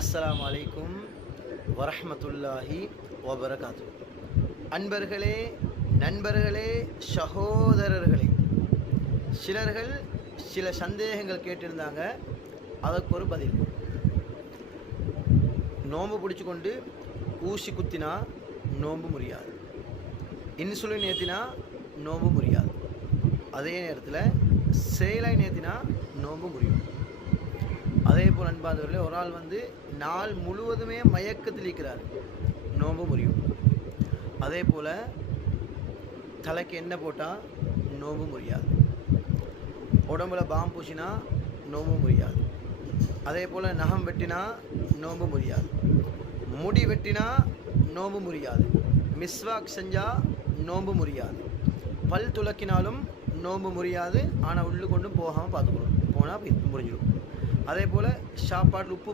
அஸ்ஸலாமு அலைக்கும் வரஹ்மத்துல்லாஹி வபரகாத்து. அன்பர்களே, நண்பர்களே, சகோதரர்களே, சிலர்கள் சில சந்தேகங்கள் கேட்டிருந்தாங்க. அதற்கு ஒரு பதில். நோன்பு பிடிச்சு கொண்டு ஊசி குத்தினா நோன்பு முறியாது, இன்சுலின் ஏற்றினா நோன்பு முறியாது. அதே நேரத்தில் சேலைன் ஏற்றினா நோன்பு முறியும். அதே போல் அன்பாதவர்களே, ஒரு ஆள் நாள் முழுவதுமே மயக்கத்தில் இருக்கிறார், நோன்பு முறியும். அதே போல் தலைக்கு எண்ணெய் போட்டால் நோன்பு முறியாது. உடம்புல பாம்பு பூசினா நோன்பு முறியாது. அதே போல் நகம் வெட்டினா நோன்பு முறியாது. முடி வெட்டினா நோன்பு முறியாது. மிஸ்வாக் செஞ்சால் நோன்பு முறியாது. பல் துளக்கினாலும் நோன்பு முறியாது. ஆனால் உள்ளு கொண்டும் போகாமல் பார்த்துக்கணும், போனால் முறிஞ்சிடும். அதே போல் சாப்பாட்டில் உப்பு